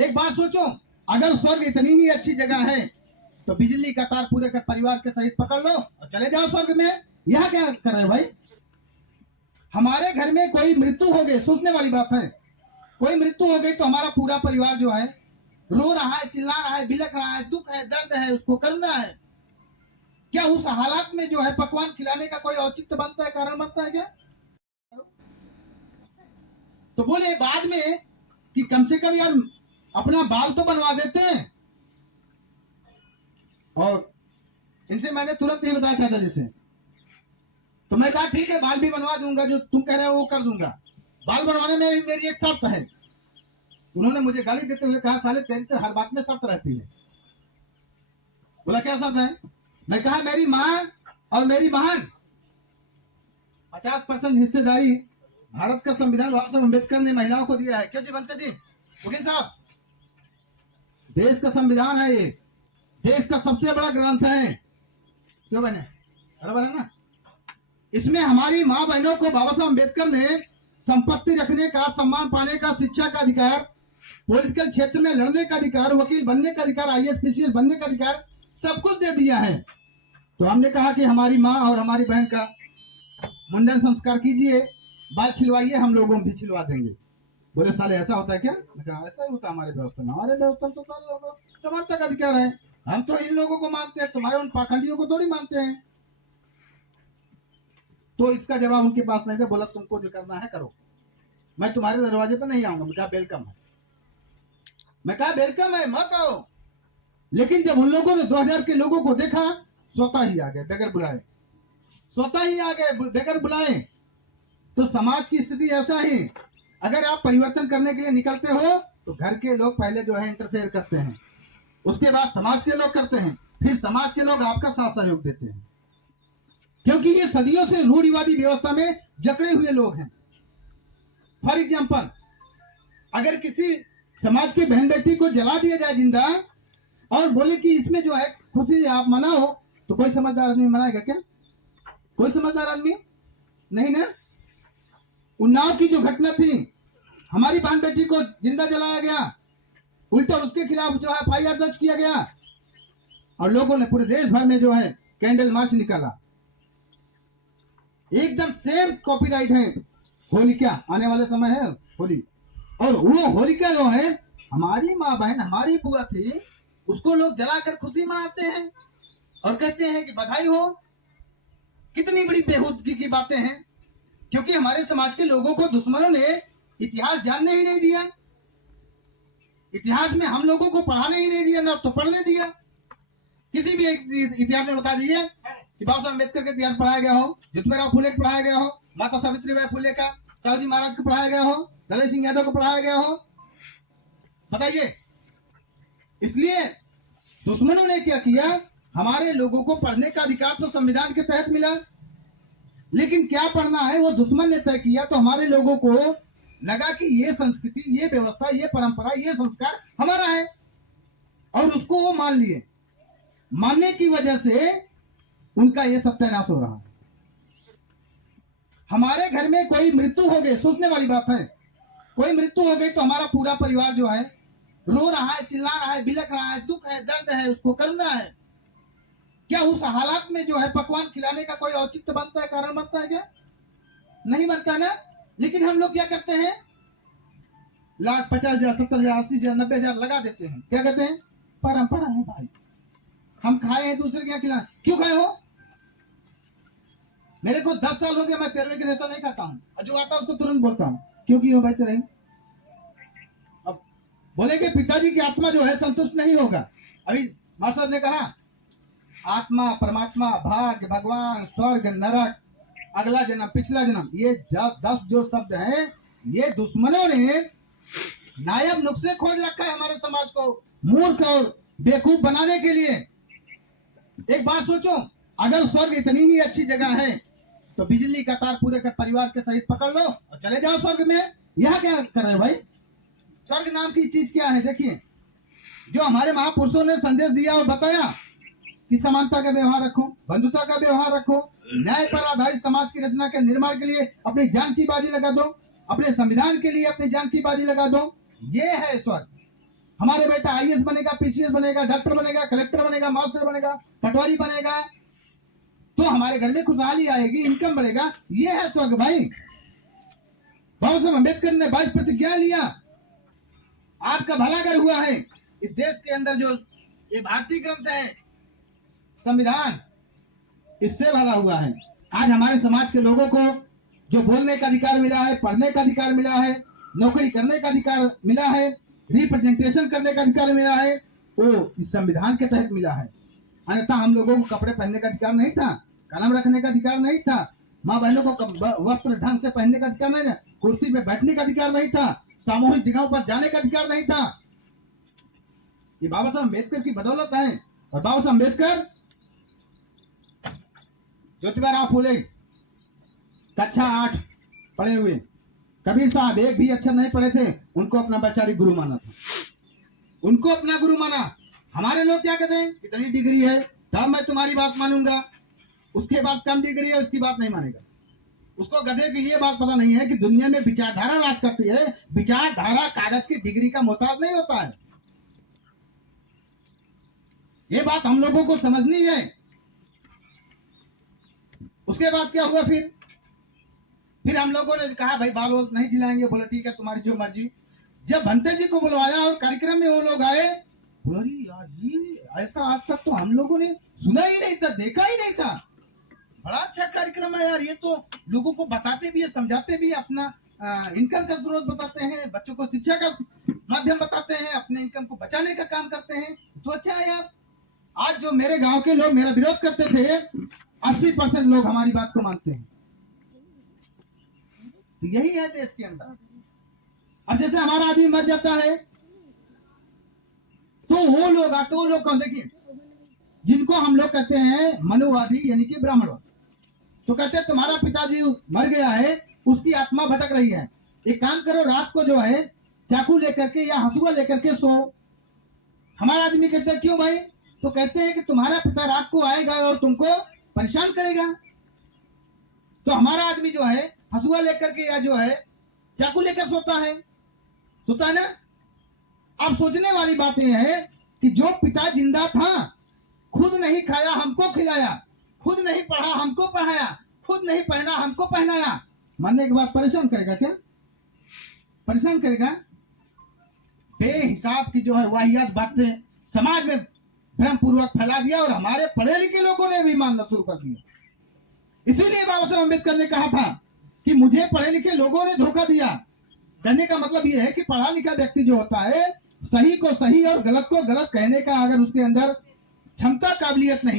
एक बात सोचो, अगर स्वर्ग इतनी ही अच्छी जगह है तो बिजली का तार पूरे का परिवार के सहित पकड़ लो और चले जाओ स्वर्ग में। यहाँ क्या कर रहे हो भाई? हमारे घर में कोई मृत्यु हो गई, सोचने वाली बात है, कोई मृत्यु हो गई तो हमारा पूरा परिवार जो है रो रहा है, चिल्ला रहा है, बिलख रहा है, दुख है, दर्द है, उसको करना है। क्या उस हालात में जो है पकवान खिलाने का कोई औचित्य बनता है, कारण बनता है क्या? तो बोले बाद में कि कम से कम यार अपना बाल तो बनवा देते हैं। और इनसे मैंने तुरंत ही बताया चाचा जी से, तो मैं कहा ठीक है बाल भी बनवा दूंगा, जो तुम कह रहे हो वो कर दूंगा। बाल बनवाने में भी मेरी एक शर्त है। उन्होंने मुझे गाली देते हुए कहा साले तेरी तो हर बात में शर्त रहती है। बोला क्या शर्त है? मैं कहा मेरी माँ और मेरी बहन 50% हिस्सेदारी भारत का संविधान बाबा साहब अम्बेडकर ने महिलाओं को दिया है। क्यों जी बनते जी वकील साहब? देश का संविधान है, ये देश का सबसे बड़ा ग्रंथ है। क्यों बने? बराबर है ना? इसमें हमारी माँ बहनों को बाबा साहब अम्बेडकर ने संपत्ति रखने का, सम्मान पाने का, शिक्षा का अधिकार, पॉलिटिकल क्षेत्र में लड़ने का अधिकार, वकील बनने का अधिकार, IAS PCS बनने का अधिकार, सब कुछ दे दिया है। तो हमने कहा कि हमारी माँ और हमारी बहन का मुंडन संस्कार कीजिए, बाल छिलवाइए, हम लोगों भी छिलवा देंगे। बोले साले ऐसा होता है क्या? मैं कहा ऐसा ही होता है हमारे व्यवस्था में। हमारे व्यवस्था तो समानता का अधिकार है, हम तो इन लोगों को मानते हैं, तुम्हारे उन पाखंडियों को थोड़ी मानते हैं। तो इसका जवाब उनके पास नहीं था। बोला तुमको जो करना है करो, मैं तुम्हारे दरवाजे पर नहीं आऊंगा। मैं कहा वेलकम है, मैं कहा वेलकम है, मत आओ। लेकिन जब उन लोगों ने 2000 के लोगों को देखा, स्वतः ही आ गए बगैर बुलाए, स्वतः ही आ गए बगैर बुलाए। तो समाज की स्थिति ऐसा ही, अगर आप परिवर्तन करने के लिए निकलते हो तो घर के लोग पहले जो है इंटरफेयर करते हैं, उसके बाद समाज के लोग करते हैं, फिर समाज के लोग आपका साथ सहयोग देते हैं, क्योंकि ये सदियों से रूढ़िवादी व्यवस्था में जकड़े हुए लोग हैं। फॉर एग्जाम्पल, अगर किसी समाज की बहन बेटी को जला दिया जाए जिंदा और बोले कि इसमें जो है खुशी आप मनाओ, तो कोई समझदार आदमी मनाएगा क्या? कोई समझदार आदमी नहीं ना। उन्नाव की जो घटना थी, हमारी बहन बेटी को जिंदा जलाया गया, उल्टा उसके खिलाफ जो है FIR दर्ज किया गया और लोगों ने पूरे देश भर में जो है कैंडल मार्च निकाला। एकदम सेम कॉपीराइट है। होलिका आने वाले समय है होली, और वो होलिका जो है हमारी माँ बहन, हमारी बुआ थी, उसको लोग जलाकर खुशी मनाते हैं और कहते हैं कि बधाई हो। कितनी बड़ी बेहूदगी की बातें हैं, क्योंकि हमारे समाज के लोगों को दुश्मनों ने इतिहास जानने ही नहीं दिया। इतिहास में हम लोगों को पढ़ाने ही नहीं दिया, ना तो पढ़ने दिया। किसी भी इतिहास में बता दीजिए कि बाबा साहब अम्बेडकर का इतिहास पढ़ाया गया हो, ज्योतिबा फुले को पढ़ाया गया हो, माता सावित्रीबाई फुले का, साहू जी महाराज को पढ़ाया गया हो, दलित सिंह यादव को पढ़ाया गया हो, बताइए। इसलिए दुश्मनों ने क्या किया, हमारे लोगों को पढ़ने का अधिकार तो संविधान के तहत मिला, लेकिन क्या पढ़ना है वो दुश्मन ने तय किया। तो हमारे लोगों को लगा कि ये संस्कृति, ये व्यवस्था, ये परंपरा, ये संस्कार हमारा है, और उसको वो मान लिए। मानने की वजह से उनका ये सत्यानाश हो रहा है। हमारे घर में कोई मृत्यु हो गई, सोचने वाली बात है, कोई मृत्यु हो गई तो हमारा पूरा परिवार जो है रो रहा है, चिल्ला रहा है, बिलख रहा है, दुख है, दर्द है, उसको करना है। क्या उस हालात में जो है पकवान खिलाने का कोई औचित्य बनता है, कारण बनता है क्या? नहीं बनता ना। लेकिन हम लोग क्या करते हैं, लाख 50,000 70,000 80,000 90,000 लगा देते हैं। क्या कहते हैं? परंपरा है भाई, हम खाए हैं, दूसरे क्या खिलाए? क्यों खाए हो? मेरे को 10 साल हो गया, मैं 13वें के नेता नहीं खाता हूँ, और जो आता है उसको तुरंत बोलता हूँ क्योंकि हो भाई तेरे। अब बोले कि पिताजी की आत्मा जो है संतुष्ट नहीं होगा। अभी मास्टर ने कहा आत्मा, परमात्मा, भाग्य, भगवान, स्वर्ग, नरक, अगला जन्म, पिछला जन्म, ये 10 जो शब्द हैं, ये दुश्मनों ने नायाब नुस्खे खोज रखा है हमारे समाज को मूर्ख और बेवकूफ बनाने के लिए। एक बात सोचो, अगर स्वर्ग इतनी ही अच्छी जगह है तो बिजली का तार पूरे का परिवार के सहित पकड़ लो और चले जाओ स्वर्ग में। यहाँ क्या कर रहे हो भाई? स्वर्ग नाम की चीज क्या है? देखिए, जो हमारे महापुरुषों ने संदेश दिया और बताया कि समानता का व्यवहार रखो, बंधुता का व्यवहार रखो, न्याय पर आधारित समाज की रचना के निर्माण के लिए अपनी जान की बाजी लगा दो, अपने संविधान के लिए अपनी जान की बाजी लगा दो, ये है स्वर्ग। हमारे बेटा आईएएस बनेगा, पीसीएस बनेगा, डॉक्टर बनेगा, कलेक्टर बनेगा, मास्टर बनेगा, पटवारी बनेगा, तो हमारे घर में खुशहाली आएगी, इनकम बढ़ेगा। ये है स्वर्ग भाई। बाबा साहब अम्बेडकर ने 22 प्रतिज्ञा लिया। आपका भला अगर हुआ है, इस देश के अंदर जो ये भारतीय ग्रंथ है संविधान, इससे भला हुआ है। आज हमारे समाज के लोगों को जो बोलने का अधिकार मिला है, पढ़ने का अधिकार मिला है, नौकरी करने का अधिकार मिला है, रिप्रेजेंटेशन करने का अधिकार मिला है, वो इस संविधान के तहत मिला है। अन्यथा हम लोगों को कपड़े पहनने का अधिकार नहीं था, कलम रखने का अधिकार नहीं था, माँ बहनों को वस्त्र ढंग से पहनने का अधिकार नहीं था, कुर्सी पे बैठने का अधिकार नहीं था, सामूहिक जगहों पर जाने का अधिकार नहीं था। ये बाबा साहब अम्बेडकर की बदौलत है। और बाबा साहब अम्बेडकर ज्योतिबा राव फूले कक्षा 8 पढ़े हुए, कबीर साहब एक भी अक्षर नहीं पढ़े थे, उनको अपना वैचारिक गुरु माना था, उनको अपना गुरु माना। हमारे लोग क्या कहते हैं, इतनी डिग्री है तब मैं तुम्हारी बात मानूंगा, उसके बाद कम डिग्री है उसकी बात नहीं मानेगा। उसको गधे की ये बात पता नहीं है कि दुनिया में विचारधारा राज करती है। विचारधारा कागज की डिग्री का मोहताज नहीं होता है। ये बात हम लोगों को समझनी है। उसके बाद क्या हुआ, फिर हम लोगों ने कहा भाई बाल वाल नहीं खिलाएंगे। बोले ठीक है तुम्हारी जो मर्जी। जब भंते जी को बुलवाया और कार्यक्रम में वो लोग आए, बोले यार ये ऐसा आज तक तो हम लोगों ने सुना ही नहीं था, देखा ही नहीं था। बड़ा अच्छा कार्यक्रम है यार, ये तो लोगों को बताते भी है, समझाते भी है, अपना इनकम का स्रोत बताते हैं, बच्चों को शिक्षा का माध्यम बताते हैं, अपने इनकम को बचाने का काम करते हैं। तो अच्छा है यार। आज जो मेरे गांव के लोग मेरा विरोध करते थे, 80% लोग हमारी बात को मानते हैं। तो यही है देश के अंदर। अब जैसे हमारा आदमी मर जाता है तो वो लोग आते, वो लोग कौन, देखिए जिनको हम लोग कहते हैं मनुवादी यानी कि ब्राह्मणवाद, तो कहते हैं तुम्हारा पिताजी मर गया है, उसकी आत्मा भटक रही है, एक काम करो रात को जो है चाकू लेकर के या हंसुआ लेकर के सो। हमारा आदमी कहते हैं क्यों भाई, तो कहते हैं कि तुम्हारा पिता रात को आएगा और तुमको परेशान करेगा। तो हमारा आदमी जो है हंसुआ लेकर के या जो है चाकू लेकर सोता है ना। अब सोचने वाली बात यह है कि जो पिता जिंदा था, खुद नहीं खाया हमको खिलाया, खुद नहीं पढ़ा हमको पढ़ाया, खुद नहीं पहना हमको पहनाया, मरने के बाद परेशान करेगा क्या? परेशान करेगा। बेहिसाब की जो है वाहियात बातें समाज में भ्रम पूर्वक फैला दिया और हमारे पढ़े लिखे लोगों ने भी मानना शुरू कर दिया। इसीलिए बाबा साहब अम्बेडकर ने कहा था कि मुझे पढ़े लिखे लोगों ने धोखा दिया। कहने का मतलब यह है कि पढ़ा लिखा व्यक्ति जो होता है, सही को सही और गलत को गलत कहने का अगर उसके अंदर क्षमता काबिलियत नहीं